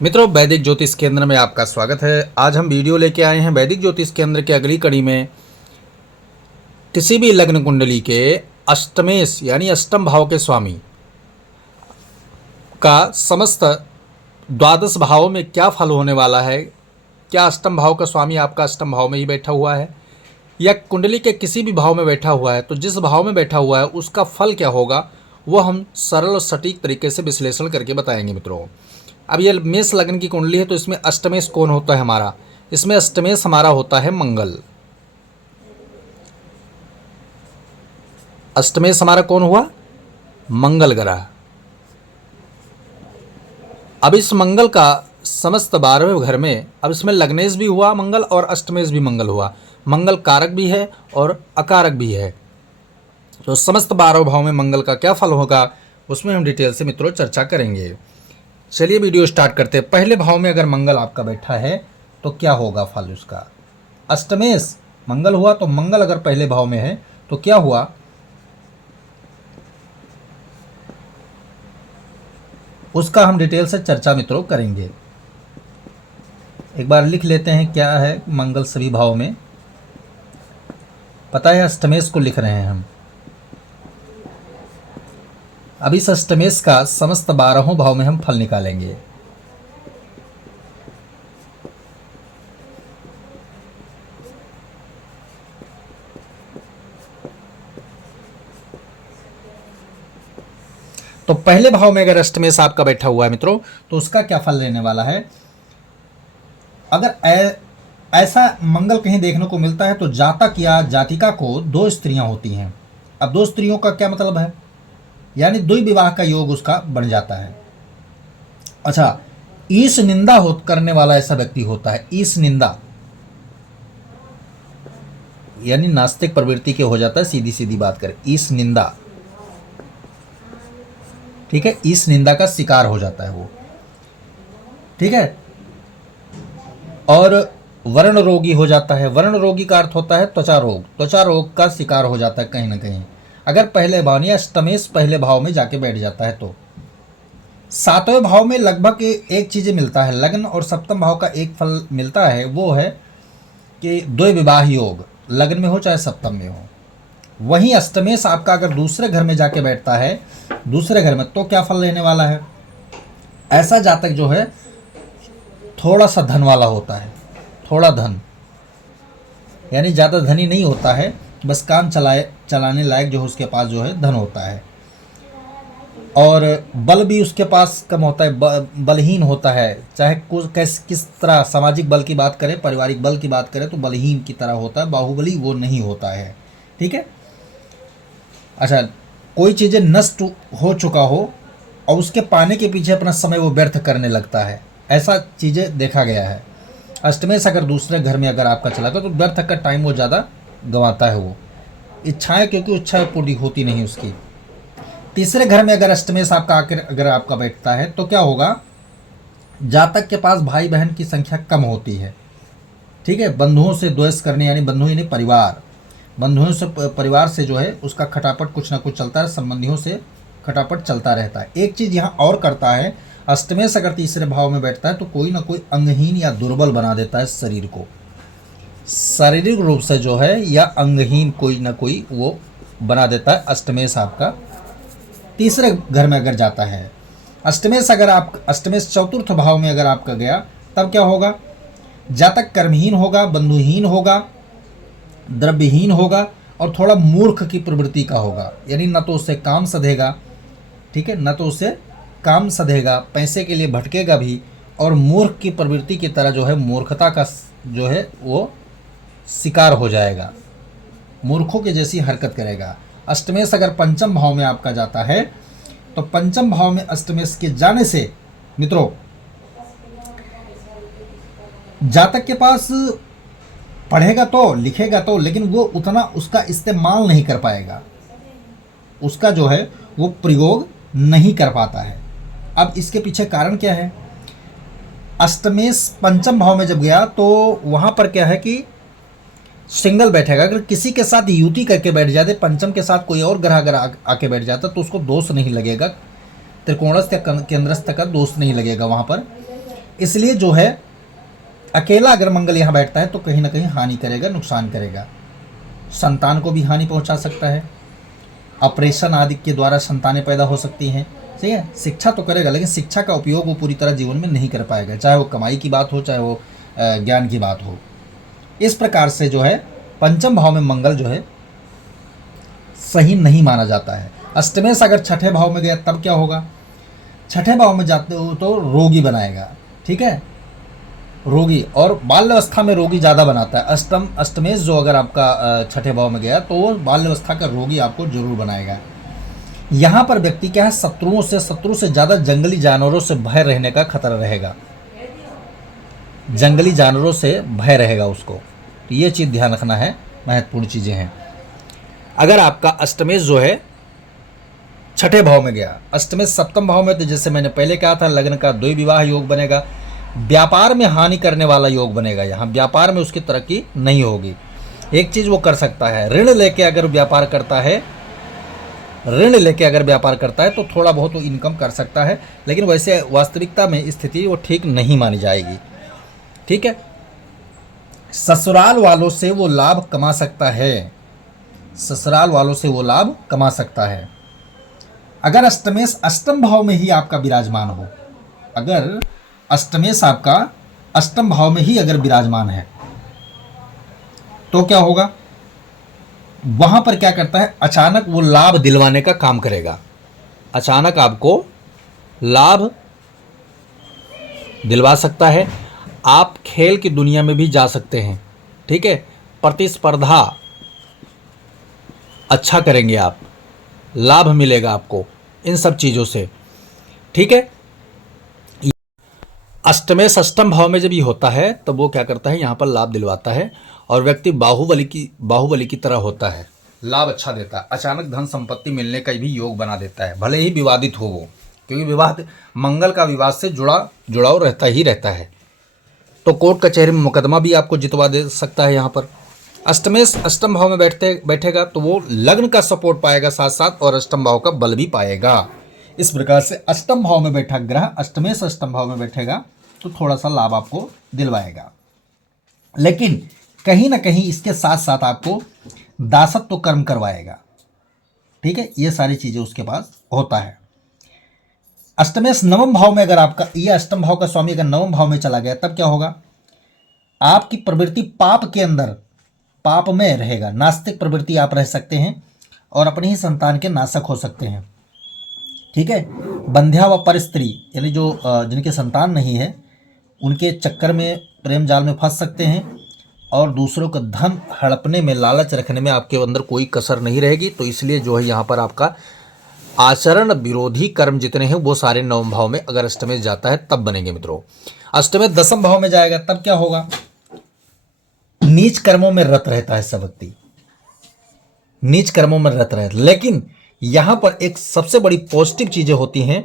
मित्रों, वैदिक ज्योतिष केंद्र में आपका स्वागत है। आज हम वीडियो लेके आए हैं वैदिक ज्योतिष केंद्र के अगली कड़ी में किसी भी लग्न कुंडली के अष्टमेश यानी अष्टम भाव के स्वामी का समस्त द्वादश भावों में क्या फल होने वाला है। क्या अष्टम भाव का स्वामी आपका अष्टम भाव में ही बैठा हुआ है या कुंडली के किसी भी भाव में बैठा हुआ है, तो जिस भाव में बैठा हुआ है उसका फल क्या होगा वो हम सरल और सटीक तरीके से विश्लेषण करके बताएंगे। मित्रों, अब ये मेष लग्न की कुंडली है तो इसमें अष्टमेश कौन होता है हमारा? इसमें अष्टमेश हमारा होता है मंगल। अष्टमेश हमारा कौन हुआ? मंगल ग्रह। अब इस मंगल का समस्त 12वें घर में, अब इसमें लग्नेश भी हुआ मंगल और अष्टमेश भी मंगल हुआ। मंगल कारक भी है और अकारक भी है, तो समस्त 12 भाव में मंगल का क्या फल होगा उसमें हम डिटेल से मित्रों चर्चा करेंगे। चलिए वीडियो स्टार्ट करते हैं। पहले भाव में अगर मंगल आपका बैठा है तो क्या होगा फल उसका? अष्टमेश मंगल हुआ तो मंगल अगर पहले भाव में है तो क्या हुआ? उसका हम डिटेल से चर्चा मित्रों करेंगे। एक बार लिख लेते हैं क्या है मंगल सभी भाव में। पता है अष्टमेश को लिख रहे हैं हम। अब इस अष्टमेश का समस्त 12 भाव में हम फल निकालेंगे। तो पहले भाव में अगर अष्टमेश आपका बैठा हुआ है मित्रों तो उसका क्या फल रहने वाला है? अगर ऐसा मंगल कहीं देखने को मिलता है तो जातक या जातिका को 2 स्त्रियां होती हैं। अब 2 स्त्रियों का क्या मतलब है? यानी द्वि विवाह का योग उसका बन जाता है। अच्छा, ईश निंदा करने वाला ऐसा व्यक्ति होता है। ईश निंदा यानी नास्तिक प्रवृत्ति के हो जाता है, सीधी सीधी बात करें। ईश निंदा, ठीक है, ईश निंदा का शिकार हो जाता है वो, ठीक है। और वर्ण रोगी हो जाता है। वर्ण रोगी का अर्थ होता है त्वचा रोग। त्वचा रोग का शिकार हो जाता है कहीं ना कहीं अगर पहले भाव या अष्टमेश पहले भाव में जाके बैठ जाता है तो। 7वें भाव में लगभग एक चीज़ मिलता है, लग्न और सप्तम भाव का एक फल मिलता है, वो है कि 2 विवाह योग, लग्न में हो चाहे सप्तम में हो। वहीं अष्टमेश आपका अगर दूसरे घर में जाके बैठता है, दूसरे घर में, तो क्या फल रहने वाला है? ऐसा जातक जो है थोड़ा सा धन वाला होता है। थोड़ा धन यानी ज़्यादा धनी नहीं होता है, बस काम चलाने लायक जो है उसके पास जो है धन होता है। और बल भी उसके पास कम होता है, बलहीन होता है। चाहे किस तरह सामाजिक बल की बात करें, पारिवारिक बल की बात करें तो बलहीन की तरह होता है, बाहुबली वो नहीं होता है, ठीक है। अच्छा, कोई चीज़ें नष्ट हो चुका हो और उसके पाने के पीछे अपना समय वो व्यर्थ करने लगता है, ऐसा चीज़ें देखा गया है। अष्टमेश अगर दूसरे घर में अगर आपका चला तो व्यर्थ का टाइम वो ज़्यादा गंवाता है वो इच्छाएं, क्योंकि इच्छा पूरी होती नहीं उसकी। तीसरे घर में अगर अष्टमेश आपका आकर अगर आपका बैठता है तो क्या होगा? जातक के पास भाई बहन की संख्या कम होती है, ठीक है। बंधुओं से द्वेष करने, यानी बंधु यानी परिवार, बंधुओं से परिवार से जो है उसका खटापट कुछ ना कुछ चलता है, संबंधियों से खटापट चलता रहता है। एक चीज़ यहाँ और करता है, अष्टमेश अगर तीसरे भाव में बैठता है तो कोई ना कोई अंगहीन या दुर्बल बना देता है शरीर को, शारीरिक रूप से जो है, या अंगहीन कोई ना कोई वो बना देता है अष्टमेश आपका तीसरे घर में अगर जाता है। अष्टमेश अगर आप अष्टमेश चतुर्थ भाव में अगर आपका गया तब क्या होगा? जातक कर्महीन होगा, बंधुहीन होगा, द्रव्यहीन होगा और थोड़ा मूर्ख की प्रवृत्ति का होगा। यानी न तो उससे काम सधेगा, ठीक है, न तो उससे काम सधेगा, पैसे के लिए भटकेगा भी, और मूर्ख की प्रवृत्ति की तरह जो है मूर्खता का जो है वो शिकार हो जाएगा, मूर्खों के जैसी हरकत करेगा। अष्टमेश अगर पंचम भाव में आपका जाता है तो पंचम भाव में अष्टमेश के जाने से मित्रों जातक के पास पढ़ेगा तो लिखेगा तो, लेकिन वो उतना उसका इस्तेमाल नहीं कर पाएगा, उसका जो है वो प्रयोग नहीं कर पाता है। अब इसके पीछे कारण क्या है? अष्टमेश पंचम भाव में जब गया तो वहाँ पर क्या है कि सिंगल बैठेगा। अगर किसी के साथ युति करके बैठ जाते, पंचम के साथ कोई और ग्रह अगर आके बैठ जाता तो उसको दोष नहीं लगेगा, त्रिकोणस्थ या केंद्रस्थ का दोष नहीं लगेगा वहाँ पर। इसलिए जो है अकेला अगर मंगल यहाँ बैठता है तो कहीं ना कहीं हानि करेगा, नुकसान करेगा, संतान को भी हानि पहुंचा सकता है, ऑपरेशन आदि के द्वारा संतानें पैदा हो सकती हैं। ठीक है, शिक्षा तो करेगा लेकिन शिक्षा का उपयोग वो पूरी तरह जीवन में नहीं कर पाएगा, चाहे वो कमाई की बात हो, चाहे वो ज्ञान की बात हो। इस प्रकार से जो है पंचम भाव में मंगल जो है सही नहीं माना जाता है। अष्टमेश अगर छठे भाव में गया तब क्या होगा, छठे भाव में जाते हो तो रोगी बनाएगा। ठीक है, रोगी, और बाल्यावस्था में रोगी ज़्यादा बनाता है। अष्टमेश जो अगर आपका छठे भाव में गया तो वो बाल्यावस्था का रोगी आपको जरूर बनाएगा। यहाँ पर व्यक्ति क्या है, शत्रु से ज़्यादा जंगली जानवरों से भय रहने का खतरा रहेगा, जंगली जानवरों से भय रहेगा उसको। तो ये चीज़ ध्यान रखना है, महत्वपूर्ण चीज़ें हैं। अगर आपका अष्टमेश जो है छठे भाव में गया, अष्टमेश सप्तम भाव में, तो जैसे मैंने पहले कहा था लग्न का द्वै विवाह योग बनेगा, व्यापार में हानि करने वाला योग बनेगा। यहाँ व्यापार में उसकी तरक्की नहीं होगी। एक चीज़ वो कर सकता है, ऋण लेके अगर व्यापार करता है, ऋण लेके अगर व्यापार करता है तो थोड़ा बहुत वो इनकम कर सकता है, लेकिन वैसे वास्तविकता में स्थिति वो ठीक नहीं मानी जाएगी। ठीक है, ससुराल वालों से वो लाभ कमा सकता है, ससुराल वालों से वो लाभ कमा सकता है। अगर अष्टमेश अष्टम भाव में ही आपका विराजमान हो, अगर अष्टमेश आपका अष्टम भाव में ही अगर विराजमान है तो क्या होगा, वहां पर क्या करता है, अचानक वो लाभ दिलवाने का काम करेगा, अचानक आपको लाभ दिलवा सकता है। आप खेल की दुनिया में भी जा सकते हैं। ठीक है, प्रतिस्पर्धा अच्छा करेंगे आप, लाभ मिलेगा आपको इन सब चीज़ों से। ठीक है, अष्टमेश अष्टम भाव में जब ये होता है तब वो क्या करता है, यहाँ पर लाभ दिलवाता है और व्यक्ति बाहुबली की तरह होता है, लाभ अच्छा देता है, अचानक धन संपत्ति मिलने का भी योग बना देता है, भले ही विवादित हो वो, क्योंकि विवाद मंगल का विवाद से जुड़ाव रहता ही रहता है। तो कोर्ट कचहरी में मुकदमा भी आपको जितवा दे सकता है। यहाँ पर अष्टमेश अष्टम भाव में बैठेगा तो वो लग्न का सपोर्ट पाएगा साथ साथ, और अष्टम भाव का बल भी पाएगा। इस प्रकार से अष्टम भाव में बैठा ग्रह अष्टमेश अष्टम भाव में बैठेगा तो थोड़ा सा लाभ आपको दिलवाएगा, लेकिन कहीं ना कहीं इसके साथ साथ आपको दासत्व कर्म करवाएगा। ठीक है, ये सारी चीजें उसके पास होता है। अष्टमेश नवम भाव में अगर आपका, ये अष्टम भाव का स्वामी अगर नवम भाव में चला गया तब क्या होगा, आपकी प्रवृत्ति पाप के अंदर, पाप में रहेगा, नास्तिक प्रवृत्ति आप रह सकते हैं और अपने ही संतान के नाशक हो सकते हैं। ठीक है, बंध्या व पर स्त्री, यानी जो जिनके संतान नहीं है उनके चक्कर में, प्रेम जाल में फंस सकते हैं, और दूसरों का धन हड़पने में, लालच रखने में आपके अंदर कोई कसर नहीं रहेगी। तो इसलिए जो है यहाँ पर आपका आचरण विरोधी कर्म जितने हैं वो सारे नवम भाव में अगर अष्टमेश जाता है तब बनेंगे मित्रों। अष्टमेश दसम भाव में जाएगा तब क्या होगा, नीच कर्मों में रत रहता है सब व्यक्ति, नीच कर्मों में रत रहता है। लेकिन यहां पर एक सबसे बड़ी पॉजिटिव चीजें होती हैं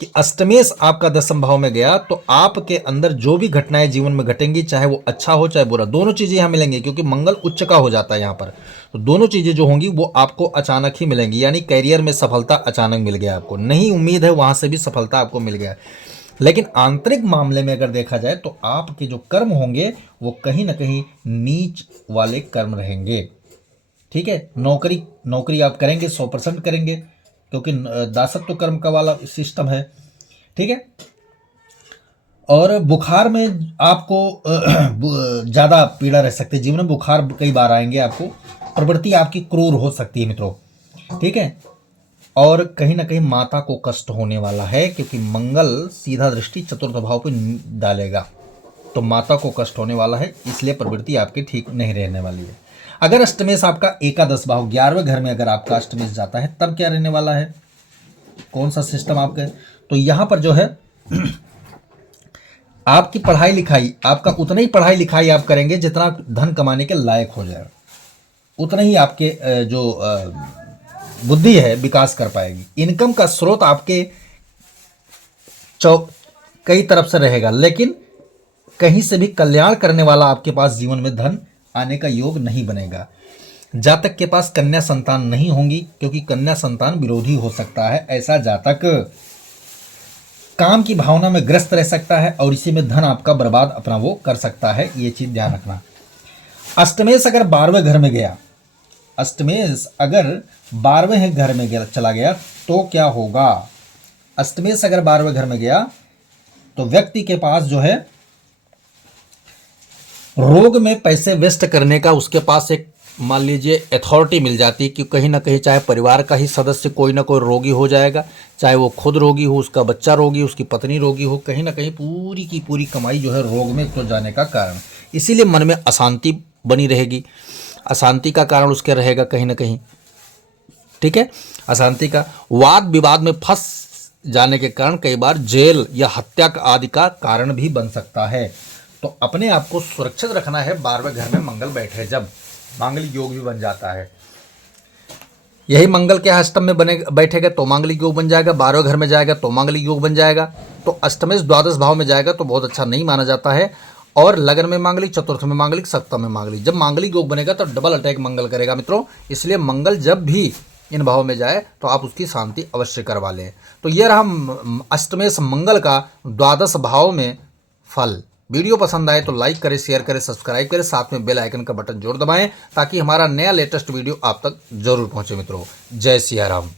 कि अष्टमेश आपका दसम भाव में गया तो आपके अंदर जो भी घटनाएं जीवन में घटेंगी, चाहे वो अच्छा हो चाहे बुरा, दोनों चीजें यहां मिलेंगी, क्योंकि मंगल उच्च का हो जाता है यहां पर। तो दोनों चीजें जो होंगी वो आपको अचानक ही मिलेंगी, यानी करियर में सफलता अचानक मिल गया आपको, नहीं उम्मीद है वहां से भी सफलता आपको मिल गया। लेकिन आंतरिक मामले में अगर देखा जाए तो आपके जो कर्म होंगे वो कहीं ना कहीं नीच वाले कर्म रहेंगे। ठीक है, नौकरी आप करेंगे 100% करेंगे, क्योंकि दासत्व कर्म का वाला सिस्टम है। ठीक है, और बुखार में आपको ज़्यादा पीड़ा रह सकती है, जीवन में बुखार कई बार आएंगे आपको, प्रवृत्ति आपकी क्रूर हो सकती है मित्रों। ठीक है, और कहीं ना कहीं माता को कष्ट होने वाला है, क्योंकि मंगल सीधा दृष्टि चतुर्थ भाव पे डालेगा, तो माता को कष्ट होने वाला है, इसलिए प्रवृत्ति आपकी ठीक नहीं रहने वाली है। अगर अष्टमेश आपका एकादश भाव 11वें घर में अगर आपका अष्टमेश जाता है तब क्या रहने वाला है, कौन सा सिस्टम आपका, तो यहाँ पर जो है आपकी पढ़ाई लिखाई, आपका उतना ही पढ़ाई लिखाई आप करेंगे जितना धन कमाने के लायक हो जाए, उतना ही आपके जो बुद्धि है विकास कर पाएगी। इनकम का स्रोत आपके कई तरफ से रहेगा, लेकिन कहीं से भी कल्याण करने वाला आपके पास जीवन में धन आने का योग नहीं बनेगा। जातक के पास कन्या संतान नहीं होंगी, क्योंकि कन्या संतान विरोधी हो सकता है, ऐसा जातक काम की भावना में ग्रस्त रह सकता है और इसी में धन आपका बर्बाद अपना वो कर सकता है, ये चीज ध्यान रखना। अष्टमेश अगर 12वें घर में गया, अष्टमेश अगर 12वें घर में गया चला गया तो क्या होगा? अष्टमेश अगर 12वें घर में गया तो व्यक्ति के पास जो है रोग में पैसे वेस्ट करने का उसके पास एक मान लीजिए अथॉरिटी मिल जाती है कि कहीं ना कहीं चाहे परिवार का ही सदस्य कोई ना कोई रोगी हो जाएगा, चाहे वो खुद रोगी हो, उसका बच्चा रोगी हो, उसकी पत्नी रोगी हो, कहीं ना कहीं पूरी की पूरी कमाई जो है रोग में तो जाने का कारण। इसीलिए मन में अशांति बनी रहेगी, अशांति का कारण उसके रहेगा कहीं ना कहीं, ठीक है। अशांति का वाद विवाद में फंस जाने के कारण कई बार जेल या हत्या आदि का कारण भी बन सकता है। तो अपने आप को सुरक्षित रखना है। 12वें घर में मंगल बैठे जब मांगलिक योग भी बन जाता है। यही मंगल के अष्टम में बने बैठेगा तो मांगलिक योग बन जाएगा, 12वें घर में जाएगा तो मांगलिक योग बन जाएगा। तो अष्टमेश द्वादश भाव में जाएगा तो बहुत अच्छा नहीं माना जाता है। और लगन में मांगलिक, चतुर्थ में मांगलिक, सप्तम में मांगलिक, जब मांगलिक योग बनेगा तो डबल अटैक मंगल करेगा मित्रों। इसलिए मंगल जब भी इन भाव में जाए तो आप उसकी शांति अवश्य करवा लें। तो यह रहा अष्टमेश मंगल का द्वादश भाव में फल। वीडियो पसंद आए तो लाइक करें, शेयर करें, सब्सक्राइब करें, साथ में बेल आइकन का बटन जरूर दबाएं ताकि हमारा नया लेटेस्ट वीडियो आप तक जरूर पहुंचे मित्रों। जय सिया राम।